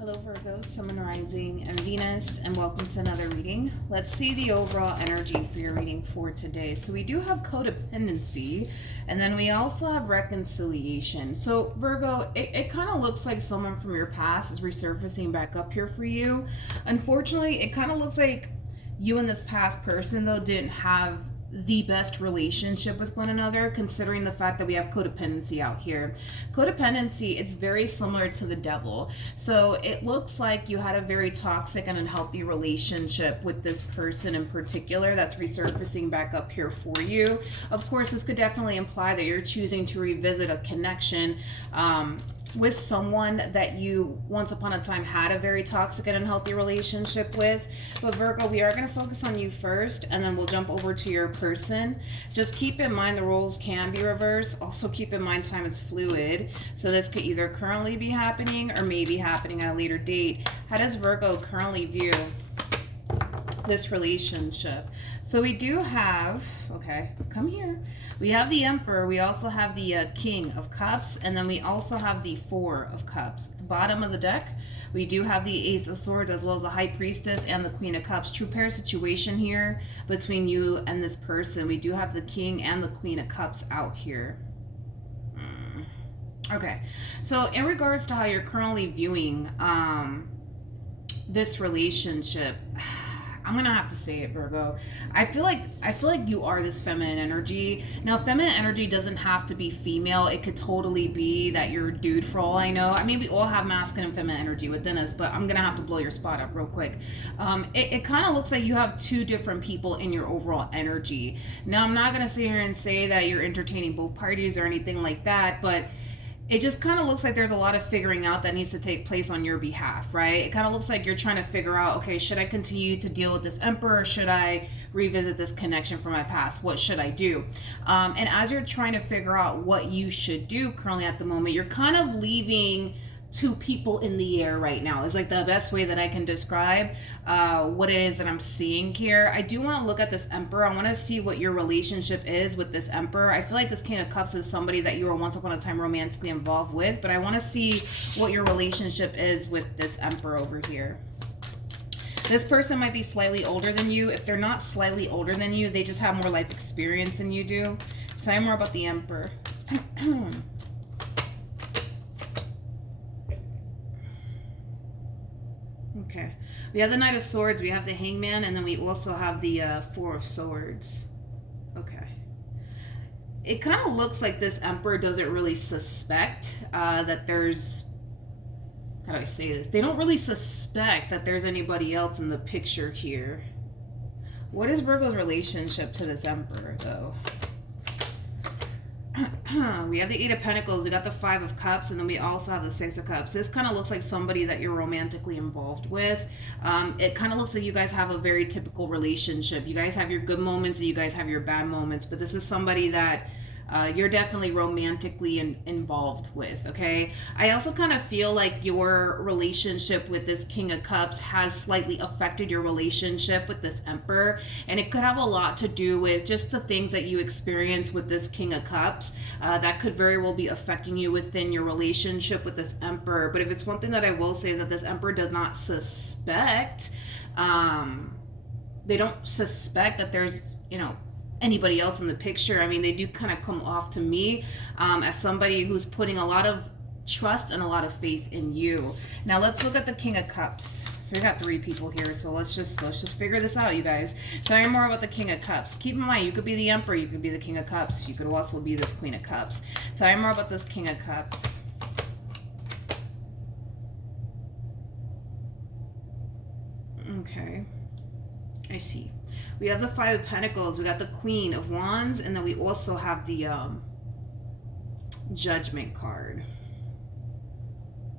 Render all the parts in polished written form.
Hello Virgo, Sun, Rising, and Venus, and welcome to another reading. Let's see the overall energy for your reading for today. So we do have codependency, and then we also have reconciliation. So Virgo, it kind of looks like someone from your past is resurfacing back up here for you. Unfortunately, it kind of looks like you and this past person, though, didn't have the best relationship with one another, considering the fact that we have codependency out here. Codependency, it's very similar to the devil. So it looks like you had a very toxic and unhealthy relationship with this person in particular that's resurfacing back up here for you. Of course, this could definitely imply that you're choosing to revisit a connection with someone that you once upon a time had a very toxic and unhealthy relationship with. But Virgo, we are going to focus on you first, and then we'll jump over to your person. Just keep in mind the roles can be reversed. Also keep in mind time is fluid, so this could either currently be happening or maybe happening at a later date. How does Virgo currently view this relationship? So we do have, okay, come here. We have the Emperor, we also have the King of Cups, and then we also have the Four of Cups. At the bottom of the deck, we do have the Ace of Swords as well as the High Priestess and the Queen of Cups. True pair situation here between you and this person. We do have the King and the Queen of Cups out here. Okay, so in regards to how you're currently viewing this relationship, I'm gonna have to say it, Virgo. I feel like you are this feminine energy. Now, feminine energy doesn't have to be female. It could totally be that you're a dude, for all I know. I mean, we all have masculine and feminine energy within us, but I'm gonna have to blow your spot up real quick. It kind of looks like you have two different people in your overall energy. Now, I'm not gonna sit here and say that you're entertaining both parties or anything like that, but it just kind of looks like there's a lot of figuring out that needs to take place on your behalf, right? It kind of looks like you're trying to figure out, okay, should I continue to deal with this Emperor, or should I revisit this connection from my past? What should I do? And as you're trying to figure out what you should do currently at the moment, you're kind of leaving two people in the air right now is like the best way that I can describe what it is that I'm seeing here. I do want to look at this Emperor. I want to see what your relationship is with this Emperor. I feel like this King of Cups is somebody that you were once upon a time romantically involved with, but I want to see what your relationship is with this Emperor over here. This person might be slightly older than you. If they're not slightly older than you, they just have more life experience than you do. Tell me more about the Emperor. Okay, we have the Knight of Swords, we have the Hangman, and then we also have the Four of Swords. Okay. It kind of looks like this Emperor doesn't really suspect that there's... How do I say this? They don't really suspect that there's anybody else in the picture here. What is Virgo's relationship to this Emperor, though? We have the Eight of Pentacles, we got the Five of Cups, and then we also have the Six of Cups. This kind of looks like somebody that you're romantically involved with. It kind of looks like you guys have a very typical relationship. You guys have your good moments and you guys have your bad moments, but this is somebody that you're definitely romantically involved with, okay? I also kind of feel like your relationship with this King of Cups has slightly affected your relationship with this Emperor, and it could have a lot to do with just the things that you experience with this King of Cups that could very well be affecting you within your relationship with this Emperor. But if it's one thing that I will say is that this Emperor does not suspect, they don't suspect that there's, you know, anybody else in the picture. I mean, they do kind of come off to me as somebody who's putting a lot of trust and a lot of faith in you. Now let's look at the King of Cups. So we got three people here, so let's just figure this out, you guys. Tell me more about the King of Cups. Keep in mind, you could be the Emperor, you could be the King of Cups, you could also be this Queen of Cups. Tell me more about this King of Cups. Okay, I see. We have the Five of Pentacles, we got the Queen of Wands, and then we also have the Judgment card.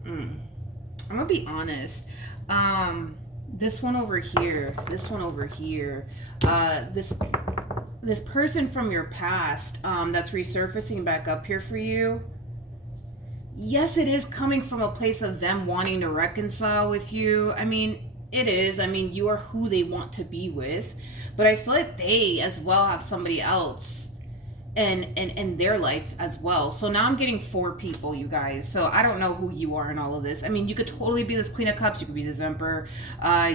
I'm gonna be honest. This one over here, this person from your past that's resurfacing back up here for you. Yes, it is coming from a place of them wanting to reconcile with you. I mean, it is. I mean, you are who they want to be with. But I feel like they as well have somebody else and their life as well. So now I'm getting 4 people, you guys. So I don't know who you are in all of this. I mean, you could totally be this Queen of Cups, you could be this Emperor,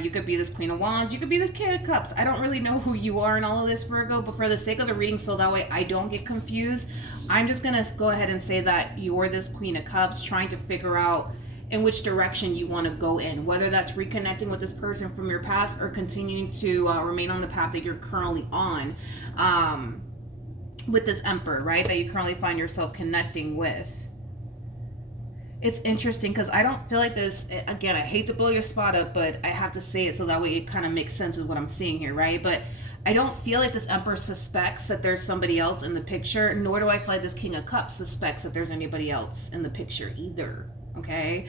you could be this Queen of Wands, you could be this King of Cups. I don't really know who you are in all of this, Virgo, but for the sake of the reading, so that way I don't get confused, I'm just gonna go ahead and say that you're this Queen of Cups trying to figure out in which direction you want to go in, whether that's reconnecting with this person from your past or continuing to remain on the path that you're currently on. With this Emperor, right, that you currently find yourself connecting with. It's interesting because I don't feel like this, again, I hate to blow your spot up, but I have to say it so that way it kind of makes sense with what I'm seeing here, right? But I don't feel like this Emperor suspects that there's somebody else in the picture, nor do I feel like this King of Cups suspects that there's anybody else in the picture either. Okay,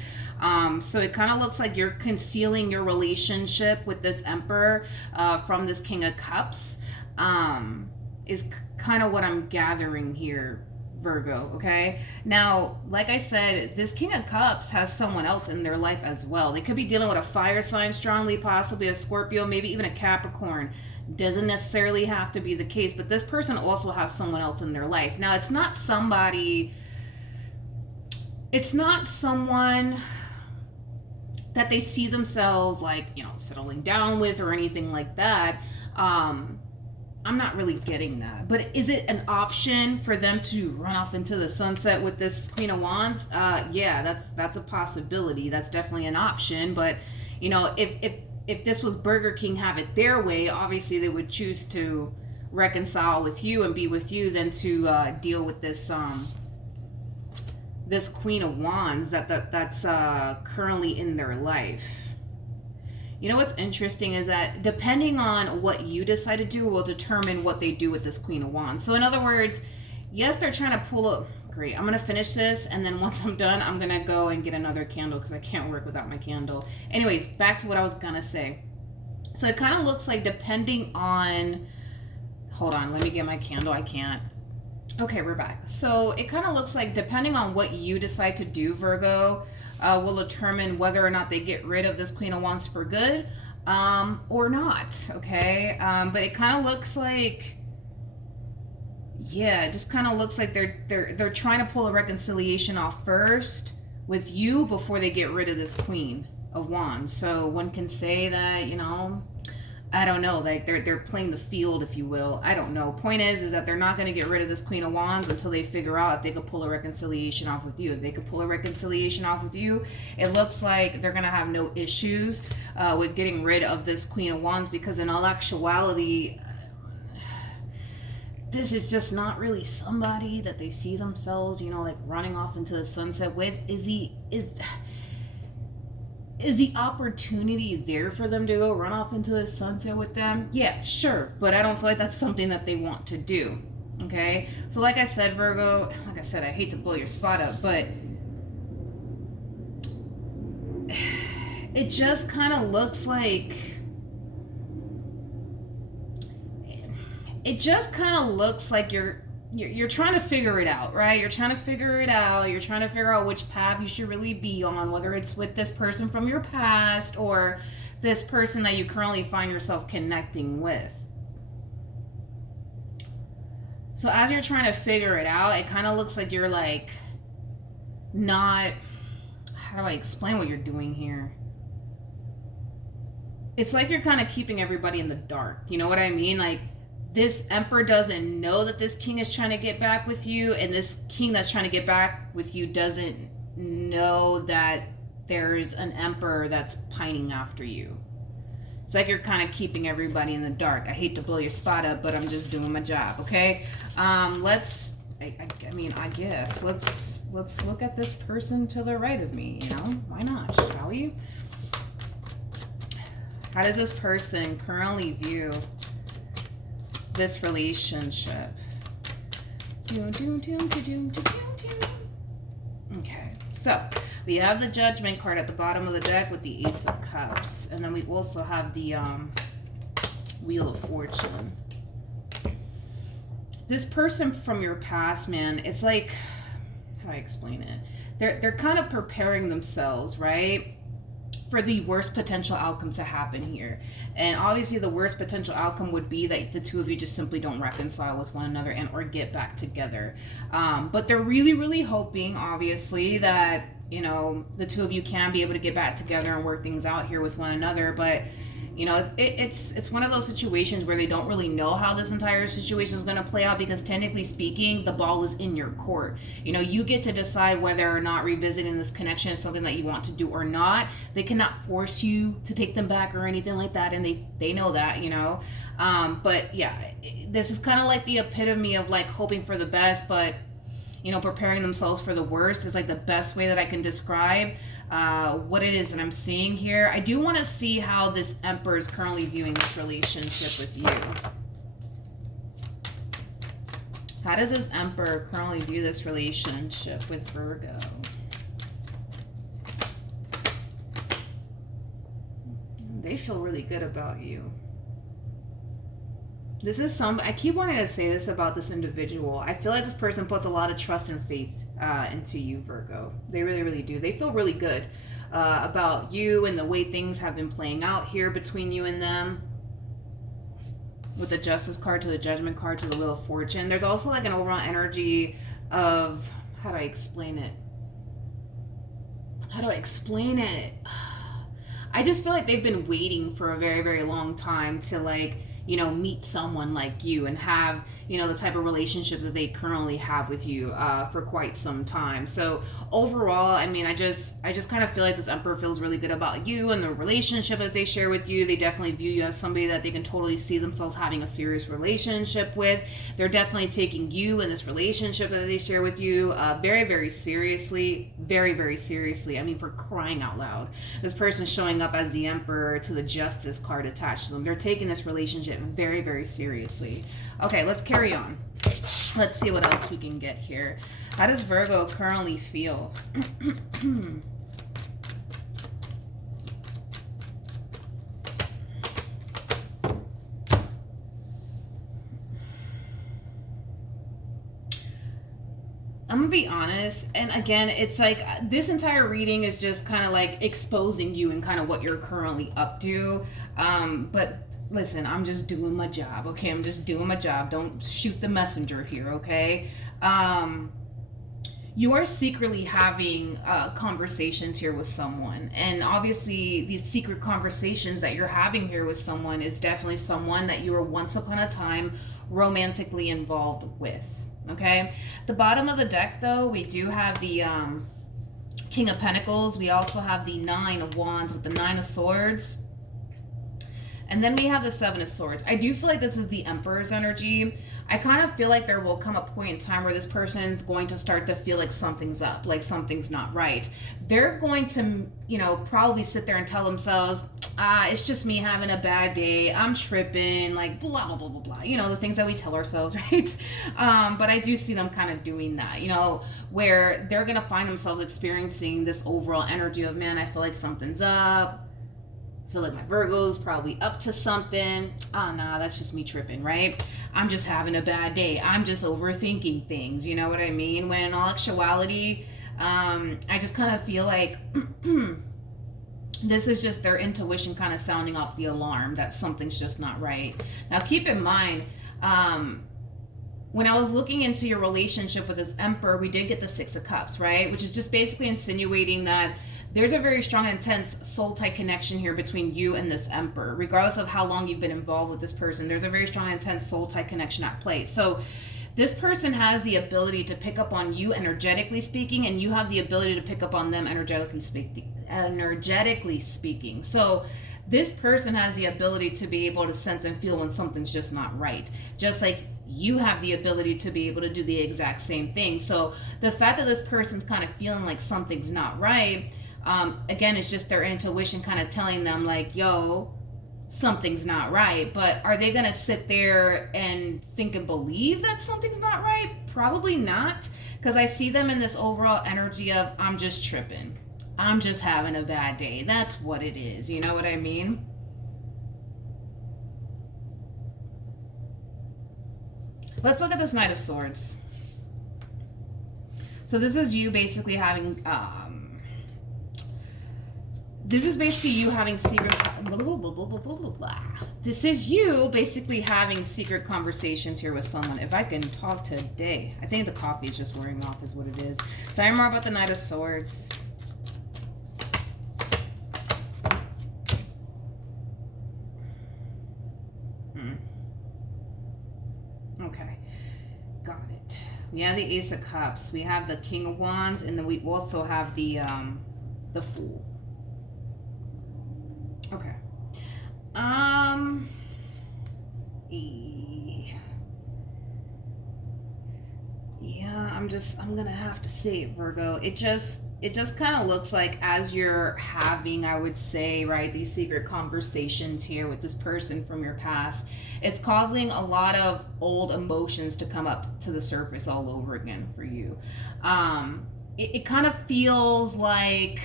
so it kind of looks like you're concealing your relationship with this Emperor from this King of Cups. Is kind of what I'm gathering here, Virgo, okay? Now, like I said, this King of Cups has someone else in their life as well. They could be dealing with a fire sign strongly, possibly a Scorpio, maybe even a Capricorn. Doesn't necessarily have to be the case, but this person also has someone else in their life. Now, it's not someone that they see themselves like, settling down with or anything like that. I'm not really getting that. But is it an option for them to run off into the sunset with this Queen of Wands? Yeah, that's a possibility. That's definitely an option. But, if this was Burger King have it their way, obviously they would choose to reconcile with you and be with you than to deal with this this Queen of Wands that's currently in their life. You know what's interesting is that depending on what you decide to do will determine what they do with this Queen of Wands. So in other words, yes, they're trying to pull up. Great, I'm going to finish this, and then once I'm done, I'm going to go and get another candle because I can't work without my candle. Anyways, back to what I was going to say. So it kind of looks like depending on... Hold on, let me get my candle. I can't. Okay, we're back. So it kind of looks like depending on what you decide to do, Virgo, will determine whether or not they get rid of this Queen of Wands for good or not, okay? But it kind of looks like, yeah, it just kind of looks like they're trying to pull a reconciliation off first with you before they get rid of this Queen of Wands. So one can say that, I don't know, like they're playing the field, if you will. I don't know. Point is that they're not going to get rid of this Queen of Wands until they figure out if they could pull a reconciliation off with you. If they could pull a reconciliation off with you, it looks like they're going to have no issues with getting rid of this Queen of Wands, because in all actuality, this is just not really somebody that they see themselves, like running off into the sunset with. Is the opportunity there for them to go run off into the sunset with them? Yeah, sure. But I don't feel like that's something that they want to do. Okay? So like I said, Virgo, I hate to blow your spot up, but it just kind of looks like... It just kind of looks like you're trying to figure it out, right? You're trying to figure it out. You're trying to figure out which path you should really be on, whether it's with this person from your past or this person that you currently find yourself connecting with. So as you're trying to figure it out, it kind of looks like you're like not... How do I explain what you're doing here? It's like you're kind of keeping everybody in the dark. You know what I mean? Like, this Emperor doesn't know that this King is trying to get back with you, and this King that's trying to get back with you doesn't know that there's an Emperor that's pining after you. It's like you're kind of keeping everybody in the dark. I hate to blow your spot up, but I'm just doing my job, okay? I guess let's look at this person to the right of me, Why not, shall we? How does this person currently view this relationship? Okay, so we have the Judgment card at the bottom of the deck with the Ace of Cups, and then we also have the Wheel of Fortune. This person from your past, man, it's like, how do I explain it? They're kind of preparing themselves, right, for the worst potential outcome to happen here. And obviously the worst potential outcome would be that the two of you just simply don't reconcile with one another and or get back together. But they're really, really hoping, obviously, that, you know, the two of you can be able to get back together and work things out here with one another. But you know, it's one of those situations where they don't really know how this entire situation is going to play out, because technically speaking, the ball is in your court. You know, you get to decide whether or not revisiting this connection is something that you want to do or not. They cannot force you to take them back or anything like that, and they know that, you know. But yeah, this is kind of like the epitome of like hoping for the best, but you know, preparing themselves for the worst is like the best way that I can describe what it is that I'm seeing here. I do want to see how this Emperor is currently viewing this relationship with you. How does this Emperor currently view this relationship with Virgo? They feel really good about you. This is I keep wanting to say this about this individual. I feel like this person puts a lot of trust and faith into you, Virgo. They really, really do. They feel really good about you and the way things have been playing out here between you and them. With the Justice card to the Judgment card to the Wheel of Fortune. There's also like an overall energy of, how do I explain it? How do I explain it? I just feel like they've been waiting for a very, very long time to like, you know, meet someone like you and have, you know, the type of relationship that they currently have with you for quite some time. So overall, I mean, I just kind of feel like this Emperor feels really good about you and the relationship that they share with you. They definitely view you as somebody that they can totally see themselves having a serious relationship with. They're definitely taking you and this relationship that they share with you very, very seriously. Very, very seriously. I mean, for crying out loud. This person showing up as the Emperor to the Justice card attached to them. They're taking this relationship very, very seriously. Okay, let's carry on. Let's see what else we can get here. How does Virgo currently feel? I'm gonna be honest, and again, it's like this entire reading is just kind of like exposing you and kind of what you're currently up to. But listen, I'm just doing my job, okay? I'm just doing my job. Don't shoot the messenger here, okay? You are secretly having conversations here with someone. And obviously, these secret conversations that you're having here with someone is definitely someone that you were once upon a time romantically involved with, okay? At the bottom of the deck, though, we do have the King of Pentacles. We also have the Nine of Wands with the Nine of Swords. And then we have the Seven of Swords. I do feel like this is the Emperor's energy. I kind of feel like there will come a point in time where this person is going to start to feel like something's up, like something's not right. They're going to, you know, probably sit there and tell themselves, it's just me having a bad day. I'm tripping, like blah, blah, blah, blah, blah. You know, the things that we tell ourselves, right? But I do see them kind of doing that, you know, where they're going to find themselves experiencing this overall energy of, man, I feel like something's up. I feel like my Virgo's probably up to something. Nah, that's just me tripping, right? I'm just having a bad day. I'm just overthinking things, you know what I mean? When in all actuality, I just kind of feel like this is just their intuition kind of sounding off the alarm that something's just not right. Now, keep in mind, when I was looking into your relationship with this Emperor, we did get the Six of Cups, right? Which is just basically insinuating that there's a very strong, intense, soul-tie connection here between you and this Emperor. Regardless of how long you've been involved with this person, there's a very strong, intense, soul-tie connection at play. So this person has the ability to pick up on you energetically speaking, and you have the ability to pick up on them energetically speaking. So this person has the ability to be able to sense and feel when something's just not right. Just like you have the ability to be able to do the exact same thing. So the fact that this person's kind of feeling like something's not right, again, it's just their intuition kind of telling them like, yo, something's not right. But are they going to sit there and think and believe that something's not right? Probably not, because I see them in this overall energy of, I'm just tripping. I'm just having a bad day. That's what it is. You know what I mean? Let's look at this Knight of Swords. So this is you basically having This is basically you having secret. This is you basically having secret conversations here with someone. If I can talk today, I think the coffee is just wearing off, is what it is. Tell me more about the Knight of Swords. Okay, got it. We have the Ace of Cups. We have the King of Wands, and then we also have the Fool. Okay. Yeah, I'm gonna have to say it, Virgo. It just kind of looks like as you're having, I would say, right, these secret conversations here with this person from your past, it's causing a lot of old emotions to come up to the surface all over again for you. It kind of feels like,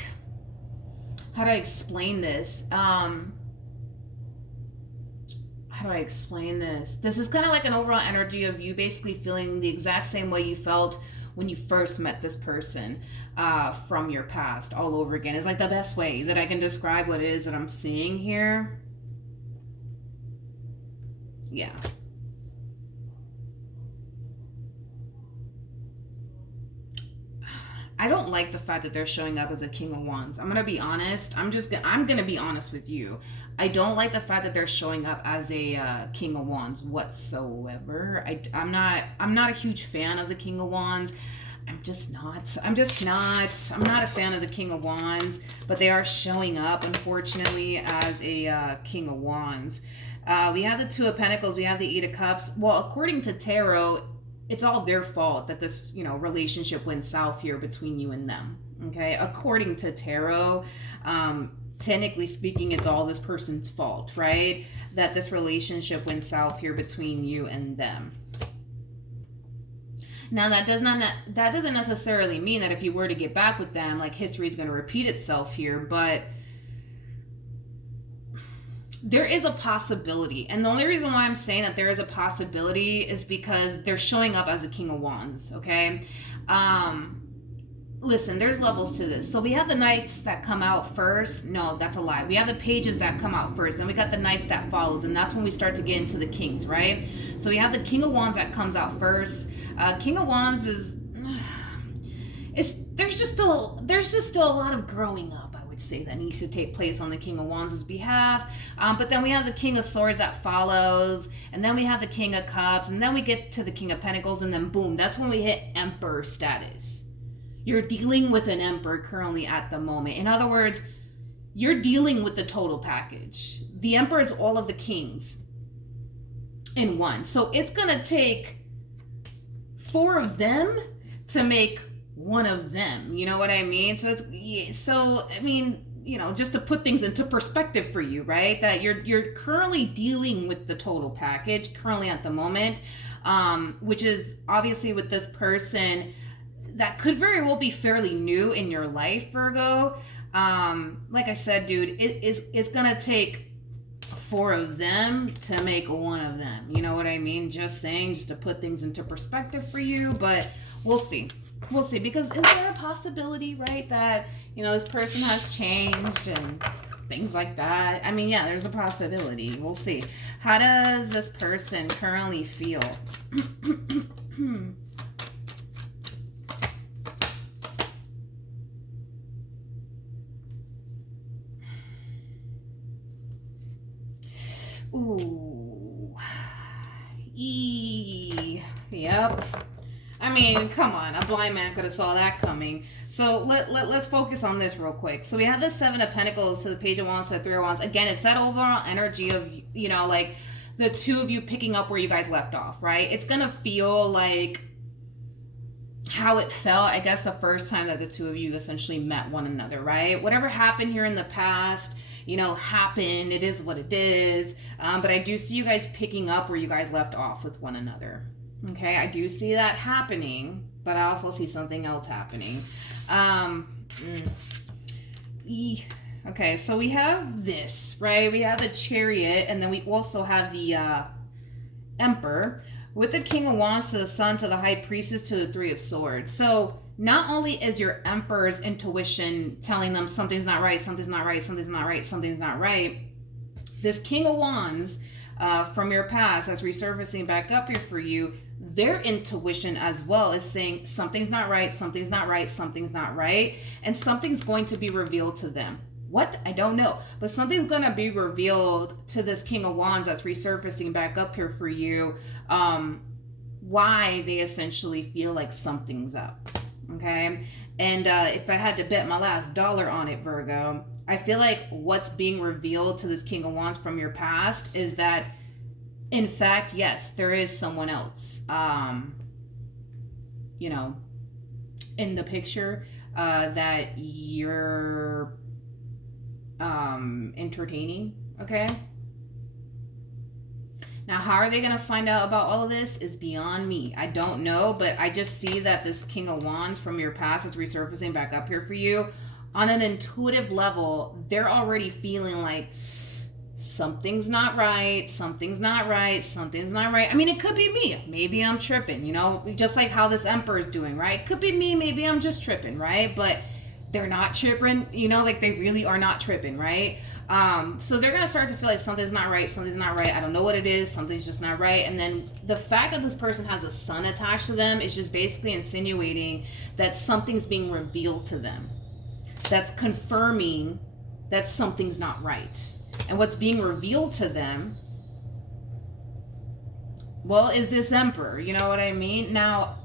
how do I explain this? This is kind of like an overall energy of you basically feeling the exact same way you felt when you first met this person from your past all over again. It's like the best way that I can describe what it is that I'm seeing here. Yeah. I don't like the fact that they're showing up as a King of Wands. I'm gonna be honest. I'm gonna be honest with you. I don't like the fact that they're showing up as a King of Wands whatsoever. I'm not a huge fan of the King of Wands. I'm not a fan of the King of Wands, but they are showing up, unfortunately, as a King of Wands. We have the Two of Pentacles. We have the Eight of Cups. Well, according to Tarot, it's all their fault that this, relationship went south here between you and them. Okay, according to Tarot, technically speaking, it's all this person's fault, right? That this relationship went south here between you and them. Now that doesn't necessarily mean that if you were to get back with them, like, history is going to repeat itself here, but there is a possibility. And the only reason why I'm saying that there is a possibility is because they're showing up as a King of Wands, okay? Listen, there's levels to this. So we have the Knights that come out first. No, that's a lie. We have the Pages that come out first. Then we got the Knights that follows. And that's when we start to get into the Kings, right? So we have the King of Wands that comes out first. King of Wands is... there's just still a lot of growing up, I would say, that needs to take place on the King of Wands' behalf. But then we have the King of Swords that follows, and then we have the King of Cups, and then we get to the King of Pentacles, and then boom, that's when we hit Emperor status. You're dealing with an Emperor currently at the moment. In other words, you're dealing with the total package. The Emperor is all of the kings in one. So it's gonna take 4 of them to make one of them. You know what I mean? So just to put things into perspective for you, right? That you're currently dealing with the total package currently at the moment, which is obviously with this person that could very well be fairly new in your life, Virgo. Like I said, dude, it's gonna take 4 of them to make one of them. You know what I mean? Just saying, just to put things into perspective for you, but we'll see. We'll see, because is there a possibility, right, that, this person has changed and things like that? I mean, yeah, there's a possibility. We'll see. How does this person currently feel? Ooh. Yep. I mean, come on, a blind man could have saw that coming. So let's focus on this real quick. So we have the 7 of Pentacles to the Page of Wands to the 3 of Wands. Again, it's that overall energy of, like the 2 of you picking up where you guys left off, right? It's going to feel like how it felt, I guess, the first time that the 2 of you essentially met one another, right? Whatever happened here in the past, happened. It is what it is. But I do see you guys picking up where you guys left off with one another. Okay, I do see that happening, but I also see something else happening. Okay, so we have this, right? We have the Chariot, and then we also have the Emperor with the King of Wands to the Sun to the High Priestess to the 3 of Swords. So not only is your Emperor's intuition telling them something's not right, something's not right, something's not right, something's not right, this King of Wands from your past that's resurfacing back up here for you, their intuition as well is saying something's not right, something's not right, something's not right, and something's going to be revealed to them. What? I don't know. But something's going to be revealed to this King of Wands that's resurfacing back up here for you. Why they essentially feel like something's up. Okay? And if I had to bet my last dollar on it, Virgo, I feel like what's being revealed to this King of Wands from your past is that, in fact, yes, there is someone else, you know, in the picture that you're entertaining. Okay? Now, how are they going to find out about all of this is beyond me. I don't know, but I just see that this King of Wands from your past is resurfacing back up here for you. On an intuitive level, they're already feeling like something's not right, something's not right, something's not right. I mean, it could be me. Maybe I'm tripping, you know, just like how this Emperor's doing, right? It could be me. Maybe I'm just tripping, right? But they're not tripping, you know, like they really are not tripping, right? So they're going to start to feel like something's not right, something's not right. I don't know what it is, something's just not right. And then the fact that this person has a sun attached to them is just basically insinuating that something's being revealed to them. That's confirming that something's not right. And what's being revealed to them, well, is this Emperor, you know what I mean? Now,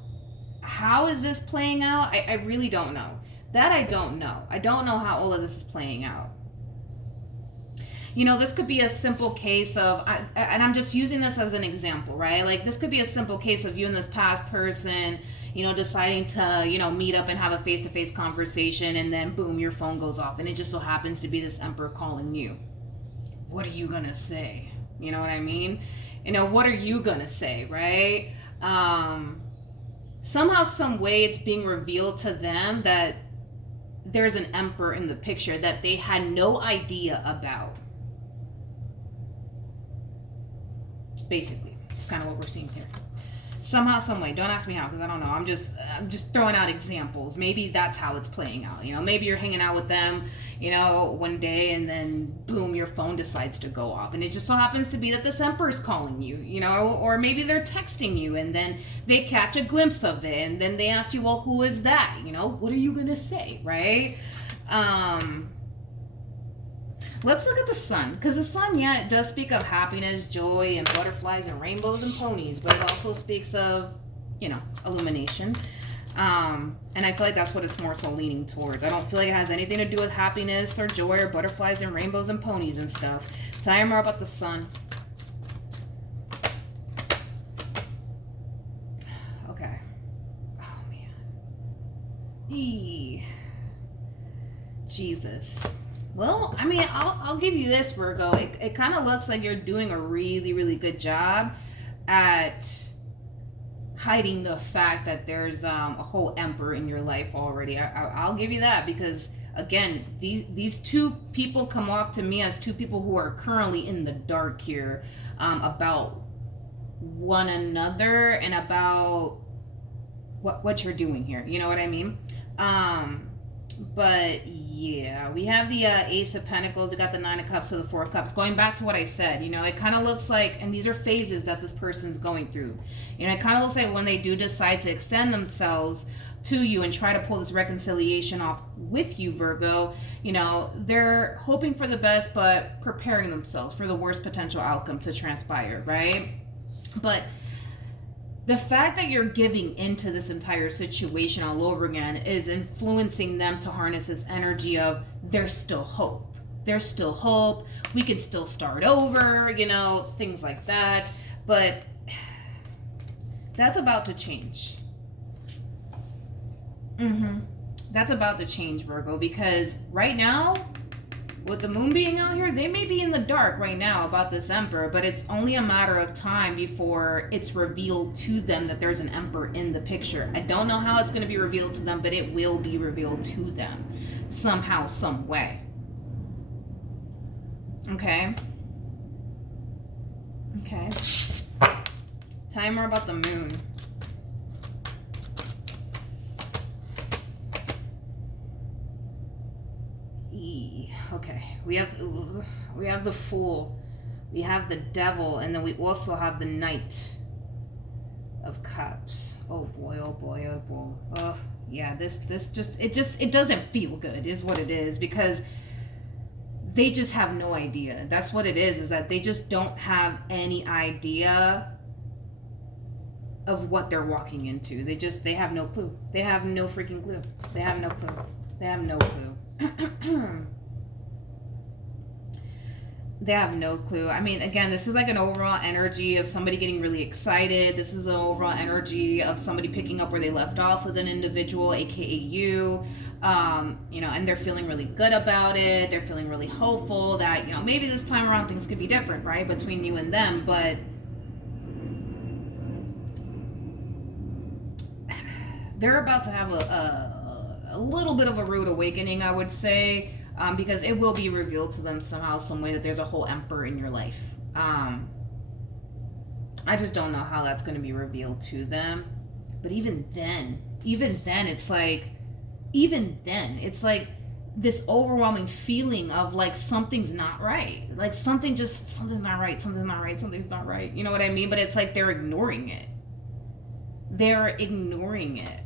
how is this playing out? I really don't know. That I don't know. I don't know how all of this is playing out. You know, this could be a simple case of, and I'm just using this as an example, right? Like, this could be a simple case of you and this past person, you know, deciding to, you know, meet up and have a face-to-face conversation, and then boom, your phone goes off, and it just so happens to be this Emperor calling you. What are you gonna say? You know what I mean? You know, what are you gonna say, right? Somehow, some way, it's being revealed to them that there's an Emperor in the picture that they had no idea about. Basically, it's kind of what we're seeing here. Somehow, some way. Don't ask me how, because I don't know. I'm just throwing out examples. Maybe that's how it's playing out. You know, maybe you're hanging out with them, you know, one day, and then boom, your phone decides to go off, and it just so happens to be that this Emperor's calling you, you know, or maybe they're texting you, and then they catch a glimpse of it, and then they ask you, well, who is that? You know, what are you gonna say, right? Let's look at the sun, because the sun, yeah, it does speak of happiness, joy, and butterflies and rainbows and ponies, but it also speaks of, you know, illumination. And I feel like that's what it's more so leaning towards. I don't feel like it has anything to do with happiness or joy or butterflies and rainbows and ponies and stuff. Tell me more about the sun. Okay. Oh, man. Jesus. Well, I mean, I'll give you this, Virgo. It kind of looks like you're doing a really, really good job at hiding the fact that there's a whole Emperor in your life already. I'll give you that, because, again, these two people come off to me as two people who are currently in the dark here about one another and about what you're doing here. You know what I mean? But yeah, we have the Ace of Pentacles, we got the Nine of Cups to the Four of Cups. Going back to what I said, you know, it kind of looks like, and these are phases that this person's going through. You know, it kind of looks like when they do decide to extend themselves to you and try to pull this reconciliation off with you, Virgo, you know, they're hoping for the best, but preparing themselves for the worst potential outcome to transpire, right? But the fact that you're giving into this entire situation all over again is influencing them to harness this energy of there's still hope. There's still hope. We can still start over, you know, things like that. But that's about to change. That's about to change, Virgo, because right now, with the moon being out here, they may be in the dark right now about this Emperor, but it's only a matter of time before it's revealed to them that there's an Emperor in the picture. I don't know how it's going to be revealed to them, but it will be revealed to them somehow, some way. Okay? Okay. Tell me more about the moon. Okay, we have the Fool, we have the Devil, and then we also have the Knight of Cups. Oh boy, oh boy, oh boy. Oh yeah, this it doesn't feel good, is what it is, because they just have no idea. That's what it is that they just don't have any idea of what they're walking into. They have no clue. They have no freaking clue. They have no clue. They have no clue. They have no clue. I mean, again, this is like an overall energy of somebody getting really excited. This is an overall energy of somebody picking up where they left off with an individual, aka you. And they're feeling really good about it. They're feeling really hopeful that, maybe this time around things could be different, right? Between you and them. But they're about to have a little bit of a rude awakening, I would say. Because it will be revealed to them somehow, some way, that there's a whole emperor in your life. I just don't know how that's going to be revealed to them. But even then, it's like this overwhelming feeling of like something's not right. Like something's not right. Something's not right. You know what I mean? But it's like they're ignoring it. They're ignoring it.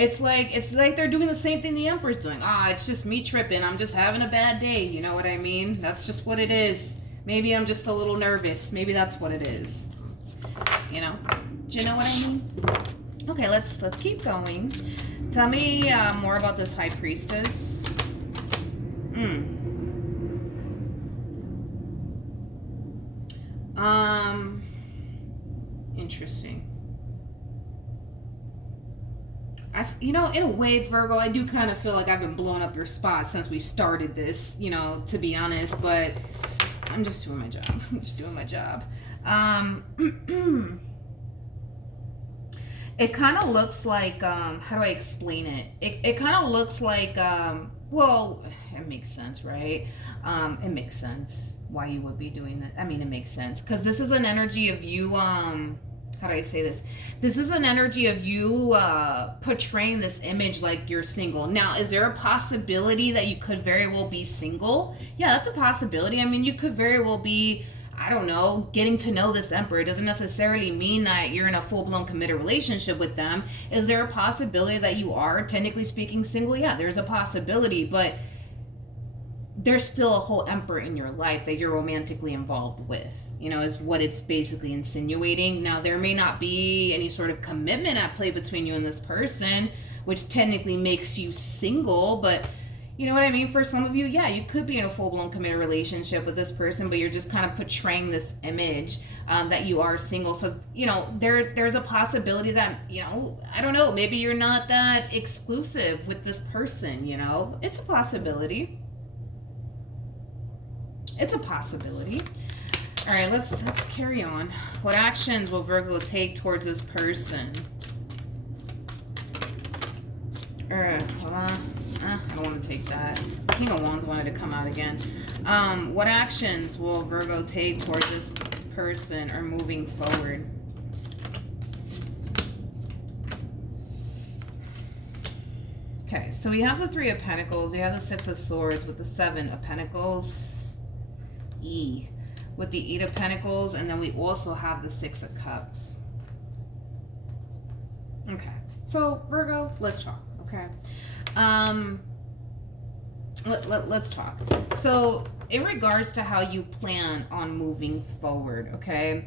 It's like they're doing the same thing the Emperor's doing. It's just me tripping. I'm just having a bad day. You know what I mean? That's just what it is. Maybe I'm just a little nervous. Maybe that's what it is. Do you know what I mean? Okay, let's keep going. Tell me more about this High Priestess. Interesting. In a way, Virgo, I do kind of feel like I've been blowing up your spot since we started this, to be honest, but I'm just doing my job. It kind of looks like, how do I explain it? It kind of looks like, well, it makes sense, right? It makes sense why you would be doing that. I mean, it makes sense, because this is an energy of you, how do I say this? This is an energy of you portraying this image like you're single. Now, is there a possibility that you could very well be single? Yeah, that's a possibility. I mean, you could very well be, I don't know, getting to know this Emperor. It doesn't necessarily mean that you're in a full-blown committed relationship with them. Is there a possibility that you are, technically speaking, single? Yeah, there's a possibility, but there's still a whole Emperor in your life that you're romantically involved with, is what it's basically insinuating. Now, there may not be any sort of commitment at play between you and this person, which technically makes you single, but you know what I mean? For some of you, yeah, you could be in a full-blown committed relationship with this person, but you're just kind of portraying this image that you are single. So, there's a possibility that, I don't know, maybe you're not that exclusive with this person, It's a possibility. It's a possibility. All right, let's carry on. What actions will Virgo take towards this person? Hold on. I don't want to take that. King of Wands wanted to come out again. What actions will Virgo take towards this person or moving forward? Okay, so we have the Three of Pentacles. We have the Six of Swords with the Seven of Pentacles. With the Eight of Pentacles, and then we also have the Six of Cups. Okay, so Virgo, let's talk. Okay, let's talk. So in regards to how you plan on moving forward, okay,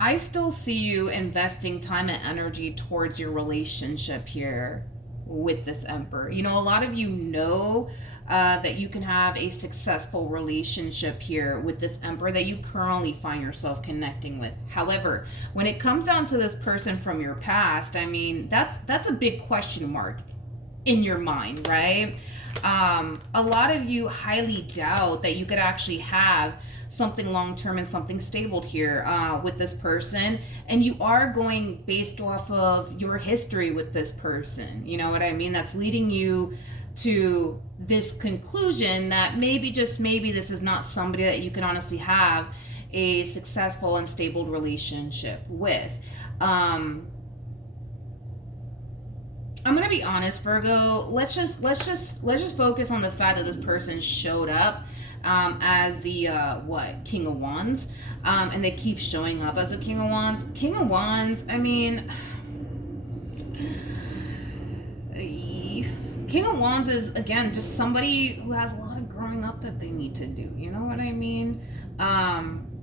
I still see you investing time and energy towards your relationship here with this Emperor. A lot of you know that you can have a successful relationship here with this Emperor that you currently find yourself connecting with. However, when it comes down to this person from your past, I mean, that's a big question mark in your mind, right? A lot of you highly doubt that you could actually have something long-term and something stable here with this person, and you are going based off of your history with this person. You know what I mean? That's leading you to this conclusion that maybe, just maybe, this is not somebody that you can honestly have a successful and stable relationship with. I'm gonna be honest, Virgo. Let's just focus on the fact that this person showed up as the King of Wands, and they keep showing up as a King of Wands. King of Wands. I mean, King of Wands is, again, just somebody who has a lot of growing up that they need to do. You know what I mean?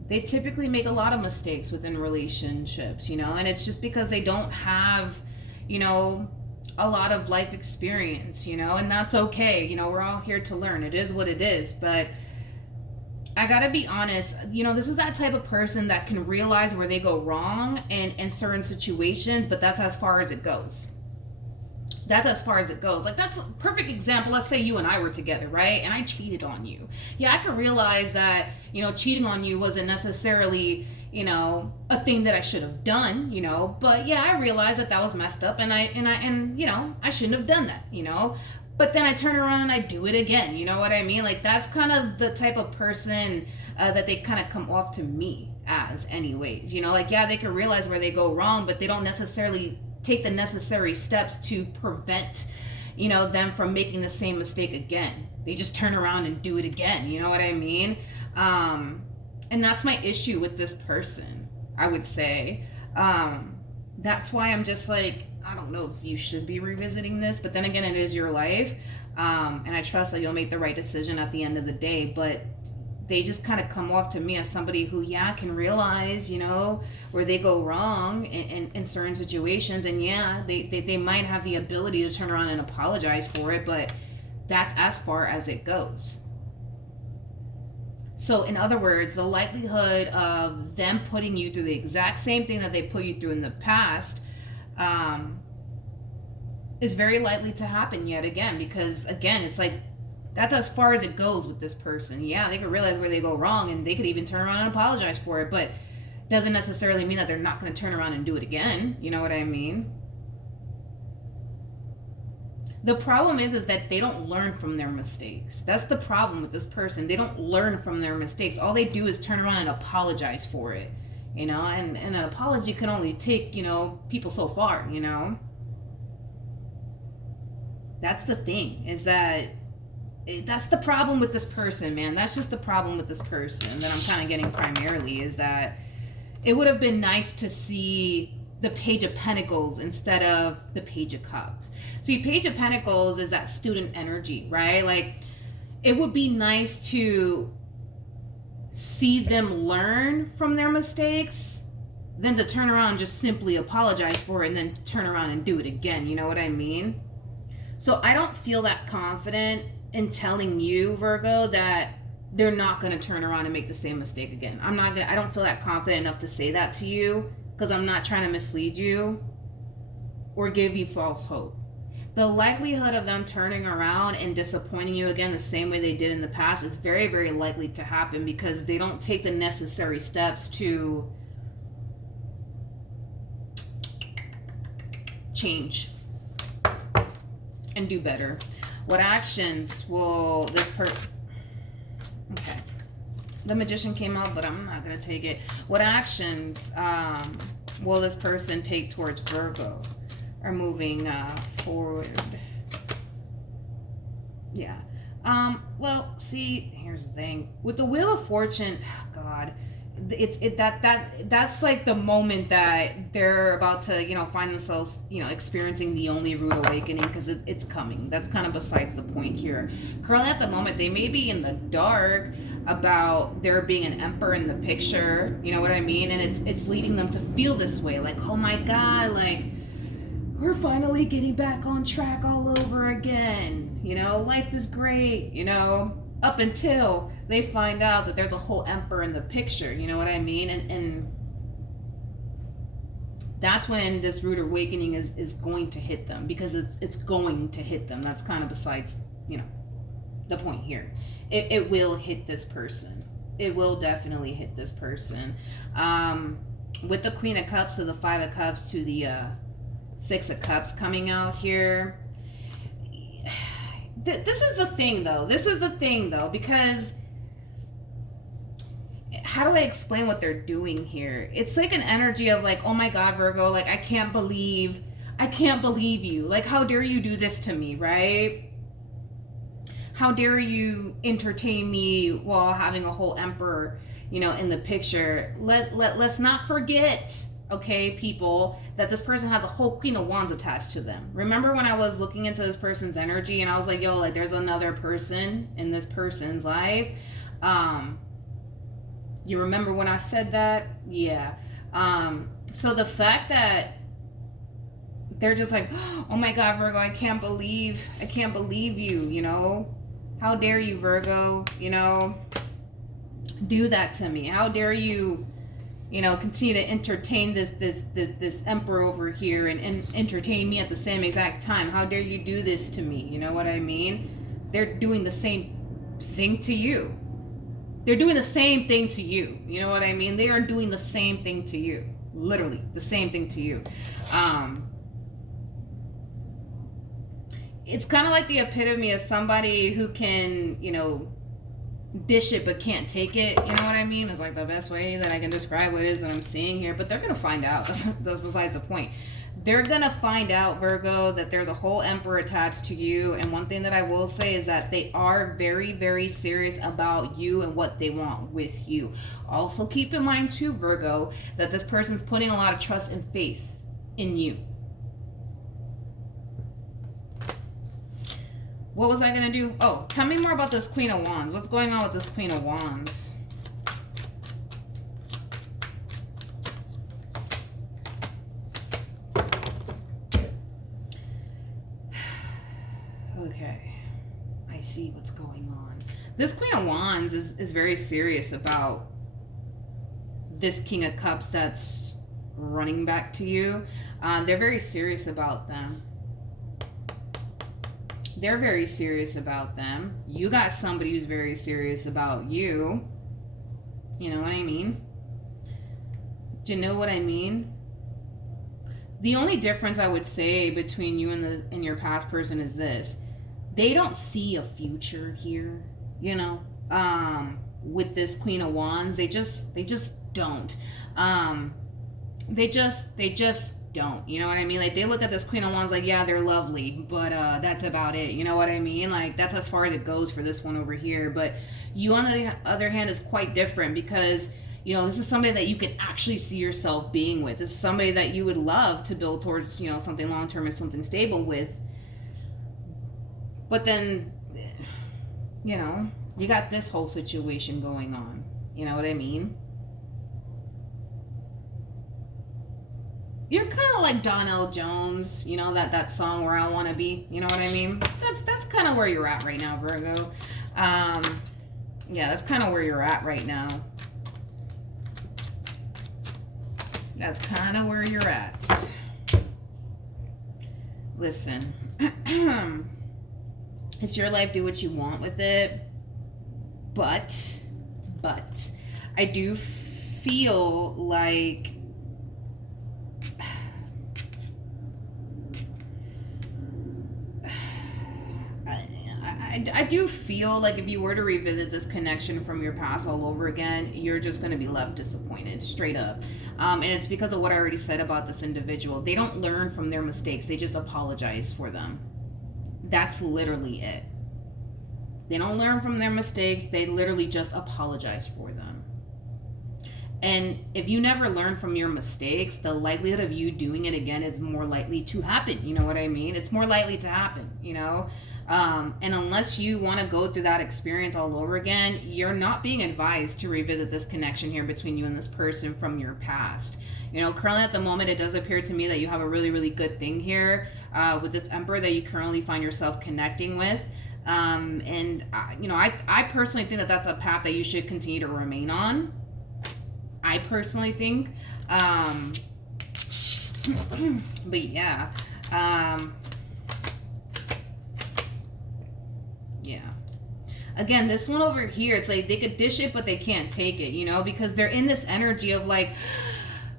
They typically make a lot of mistakes within relationships, and it's just because they don't have, a lot of life experience, and that's okay. We're all here to learn. It is what it is. But I gotta be honest, this is that type of person that can realize where they go wrong in certain situations, but that's as far as it goes. That's as far as it goes. Like, that's a perfect example. Let's say you and I were together, right? And I cheated on you. Yeah, I could realize that, cheating on you wasn't necessarily, a thing that I should have done, but yeah, I realized that was messed up, and I shouldn't have done that, but then I turn around and I do it again. You know what I mean? Like, that's kind of the type of person that they kind of come off to me as anyways, like, yeah, they can realize where they go wrong, but they don't necessarily take the necessary steps to prevent, them from making the same mistake again. They just turn around and do it again. You know what I mean? And that's my issue with this person, I would say. That's why I'm just like, I don't know if you should be revisiting this, but then again, it is your life. And I trust that you'll make the right decision at the end of the day. But they just kind of come off to me as somebody who, yeah, can realize, where they go wrong in certain situations. And yeah, they might have the ability to turn around and apologize for it, but that's as far as it goes. So in other words, the likelihood of them putting you through the exact same thing that they put you through in the past is very likely to happen yet again, because again, it's like, that's as far as it goes with this person. Yeah, they could realize where they go wrong, and they could even turn around and apologize for it, but doesn't necessarily mean that they're not going to turn around and do it again. You know what I mean? The problem is that they don't learn from their mistakes. That's the problem with this person. They don't learn from their mistakes. All they do is turn around and apologize for it, and an apology can only take, people so far, That's the thing, is that's the problem with this person, man. That's just the problem with this person that I'm kind of getting primarily, is that it would have been nice to see the Page of Pentacles instead of the Page of Cups. See, Page of Pentacles is that student energy, right? Like, it would be nice to see them learn from their mistakes than to turn around and just simply apologize for it and then turn around and do it again. You know what I mean? So I don't feel that confident in telling you, Virgo, that they're not going to turn around and make the same mistake again. I don't feel that confident enough to say that to you, because I'm not trying to mislead you or give you false hope. The likelihood of them turning around and disappointing you again the same way they did in the past is very, very likely to happen, because they don't take the necessary steps to change and do better. What actions will this okay, the Magician came out, but I'm not gonna take it. What actions will this person take towards Virgo, or moving forward? Yeah. Well, see, here's the thing with the Wheel of Fortune. God, that's like the moment that they're about to find themselves experiencing the only rude awakening, because it's coming. That's kind of besides the point here. Currently at the moment, they may be in the dark about there being an Emperor in the picture, you know what I mean, and it's leading them to feel this way, like, oh my God, like, we're finally getting back on track all over again, life is great, up until they find out that there's a whole Emperor in the picture, you know what I mean? And that's when this rude awakening is going to hit them, because it's going to hit them. That's kind of besides, the point here. It will hit this person. It will definitely hit this person. With the Queen of Cups to the Five of Cups to the Six of Cups coming out here. This is the thing, though, because how do I explain what they're doing here? It's like an energy of like, oh my God, Virgo, like, I can't believe I can't believe you. Like, how dare you do this to me, right? How dare you entertain me while having a whole emperor, in the picture. Let's not forget, okay, people, that this person has a whole Queen of Wands attached to them. Remember when I was looking into this person's energy and I was like, yo, like there's another person in this person's life. You remember when I said that? Yeah. So the fact that they're just like, oh my God, Virgo, I can't believe you, How dare you, Virgo, do that to me? How dare you, continue to entertain this emperor over here and entertain me at the same exact time? How dare you do this to me? You know what I mean? They're doing the same thing to you. They're doing the same thing to you. You know what I mean? They are doing the same thing to you. Literally, the same thing to you. It's kind of like the epitome of somebody who can, dish it but can't take it. You know what I mean? It's like the best way that I can describe what it is that I'm seeing here. But they're going to find out. That's besides the point. They're going to find out, Virgo, that there's a whole emperor attached to you. And one thing that I will say is that they are very, very serious about you and what they want with you. Also keep in mind too, Virgo, that this person's putting a lot of trust and faith in you. What was I going to do? Oh, tell me more about this Queen of Wands. What's going on with this Queen of Wands? Okay. I see what's going on. This Queen of Wands is very serious about this King of Cups that's running back to you. They're very serious about them. They're very serious about them. You got somebody who's very serious about you. You know what I mean? Do you know what I mean? The only difference I would say between you and your past person is this. They don't see a future here, with this Queen of Wands. They just don't. They just don't. You know what I mean? Like, they look at this Queen of Wands like, yeah, they're lovely, but that's about it. You know what I mean? Like, that's as far as it goes for this one over here. But you, on the other hand, is quite different because, this is somebody that you can actually see yourself being with. This is somebody that you would love to build towards, something long-term and something stable with. But then, you got this whole situation going on. You know what I mean? You're kind of like Donnell Jones, that song Where I Want to Be, you know what I mean? That's kind of where you're at right now, Virgo. Yeah, that's kind of where you're at right now. That's kind of where you're at. Listen, it's your life, do what you want with it. But, I do feel like I do feel like if you were to revisit this connection from your past all over again, you're just going to be left disappointed, straight up. And it's because of what I already said about this individual. They don't learn from their mistakes. They just apologize for them. That's literally it. They don't learn from their mistakes. They literally just apologize for them. And if you never learn from your mistakes, the likelihood of you doing it again is more likely to happen. You know what I mean? It's more likely to happen, And unless you want to go through that experience all over again, you're not being advised to revisit this connection here between you and this person from your past. Currently at the moment, it does appear to me that you have a really, really good thing here with this Emperor that you currently find yourself connecting with. I personally think that that's a path that you should continue to remain on. I personally think. But yeah. Yeah. Again, this one over here, it's like they could dish it, but they can't take it, because they're in this energy of like,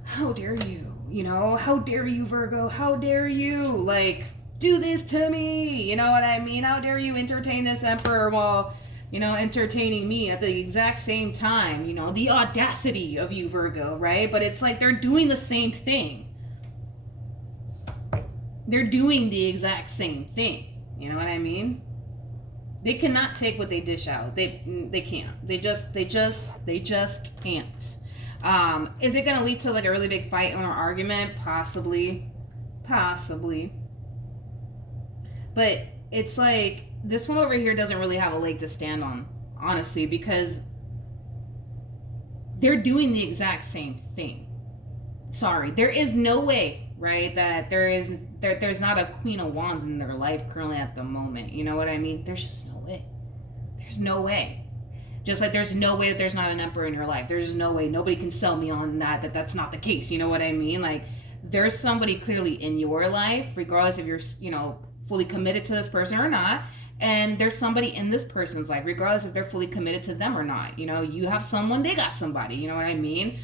how dare you, how dare you, Virgo, how dare you, like, do this to me, you know what I mean? How dare you entertain this Emperor while, entertaining me at the exact same time, the audacity of you, Virgo, right? But it's like they're doing the same thing. they're doing the exact same thing. You know what I mean? They cannot take what they dish out. They can't. They just can't. Is it gonna lead to like a really big fight or an argument? Possibly. But it's like this one over here doesn't really have a leg to stand on, honestly, because they're doing the exact same thing. Sorry, there is no way, right, that there's not a Queen of Wands in their life currently at the moment. You know what I mean? There's just no way. There's no way. Just like there's no way that there's not an Emperor in your life. There's just no way. Nobody can sell me on that's not the case. You know what I mean? Like, there's somebody clearly in your life, regardless if you're, fully committed to this person or not. And there's somebody in this person's life, regardless if they're fully committed to them or not. You have someone, they got somebody. You know what I mean?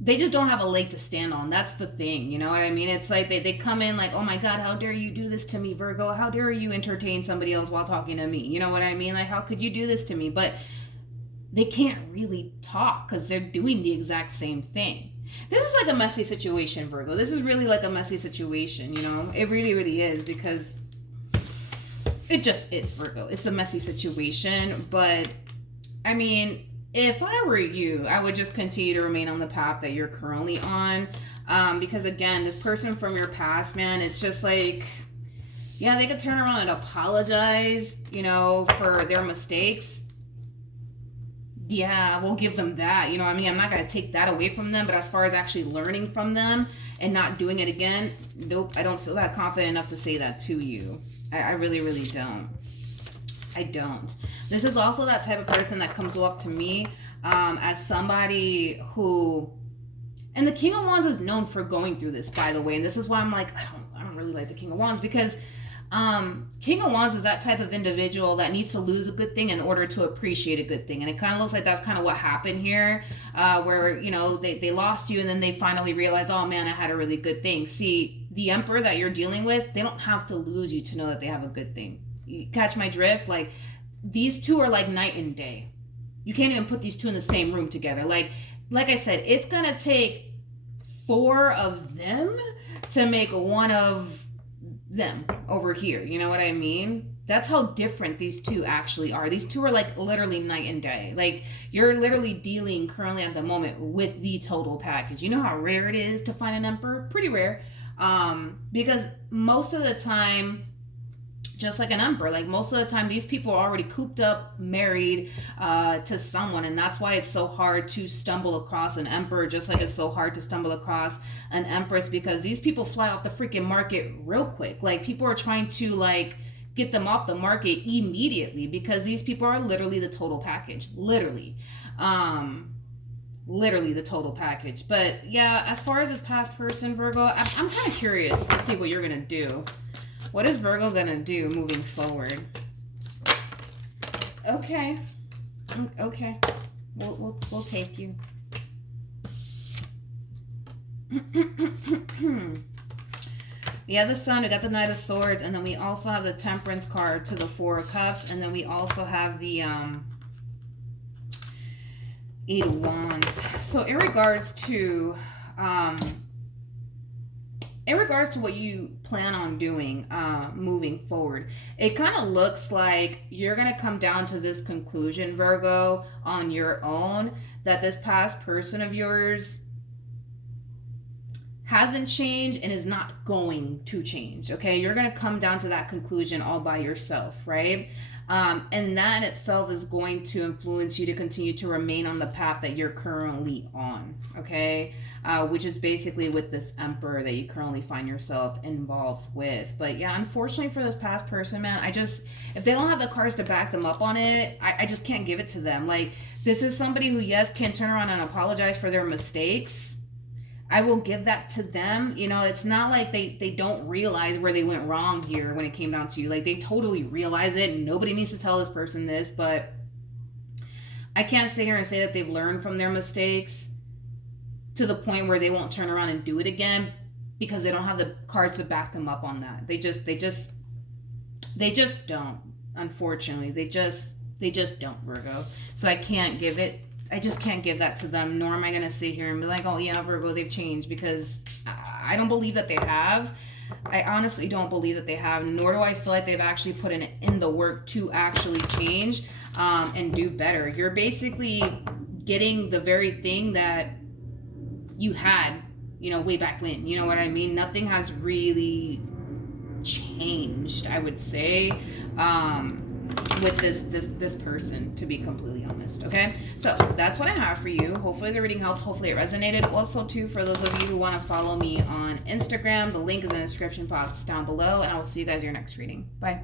They just don't have a leg to stand on. That's the thing. You know what I mean? It's like they come in like, oh my God, how dare you do this to me, Virgo? How dare you entertain somebody else while talking to me? You know what I mean? Like, how could you do this to me? But they can't really talk because they're doing the exact same thing. This is like a messy situation, Virgo. This is really like a messy situation, It really, really is, because it just is, Virgo. It's a messy situation, but I mean, if I were you, I would just continue to remain on the path that you're currently on. Because again, this person from your past, man, it's just like, yeah, they could turn around and apologize, for their mistakes. Yeah, we'll give them that. You know what I mean? I'm not going to take that away from them. But as far as actually learning from them and not doing it again, nope, I don't feel that confident enough to say that to you. I really, really don't. I don't. This is also that type of person that comes off to me as somebody who, and the King of Wands is known for going through this, by the way. And this is why I'm like, I don't really like the King of Wands, because King of Wands is that type of individual that needs to lose a good thing in order to appreciate a good thing. And it kind of looks like that's kind of what happened here, where, they lost you and then they finally realized, oh man, I had a really good thing. See, the Emperor that you're dealing with, they don't have to lose you to know that they have a good thing. You catch my drift? Like, these two are like night and day. You can't even put these two in the same room together. Like I said, it's going to take 4 of them to make one of them over here. You know what I mean? That's how different these two actually are. These two are like literally night and day. Like, you're literally dealing currently at the moment with the total package. You know how rare it is to find an Emperor? Pretty rare. Because most of the time, just like an Emperor, like most of the time, these people are already cooped up, married to someone, and that's why it's so hard to stumble across an Emperor, just like it's so hard to stumble across an Empress, because these people fly off the freaking market real quick. Like, people are trying to get them off the market immediately, because these people are literally the total package. Literally the total package. But yeah, as far as this past person, Virgo, I'm kind of curious to see what you're gonna do. What is Virgo gonna do moving forward? Okay. We'll take you. We have the Sun, we got the Knight of Swords, and then we also have the Temperance card to the 4 of Cups, and then we also have the 8 of Wands. So in regards to what you plan on doing moving forward, it kind of looks like you're going to come down to this conclusion, Virgo, on your own, that this past person of yours hasn't changed and is not going to change, okay? You're going to come down to that conclusion all by yourself, right? And that in itself is going to influence you to continue to remain on the path that you're currently on, okay? Which is basically with this Emperor that you currently find yourself involved with. But yeah, unfortunately for this past person, man, if they don't have the cards to back them up on it, I just can't give it to them. Like, this is somebody who, yes, can turn around and apologize for their mistakes. I will give that to them. It's not like they don't realize where they went wrong here when it came down to you. Like, they totally realize it. Nobody needs to tell this person this, but I can't sit here and say that they've learned from their mistakes to the point where they won't turn around and do it again, because they don't have the cards to back them up on that. They just don't. Unfortunately, they just don't, Virgo. So I can't give it I just can't give that to them, nor am I going to sit here and be like, oh, yeah, Virgo, they've changed, because I don't believe that they have. I honestly don't believe that they have, nor do I feel like they've actually put in the work to actually change and do better. You're basically getting the very thing that you had, way back when. You know what I mean? Nothing has really changed, I would say, with this person, to be completely honest. Okay, so that's what I have for you. Hopefully the reading helped. Hopefully it resonated. Also, too, for those of you who want to follow me on Instagram, the link is in the description box down below, and I will see you guys in your next reading. Bye.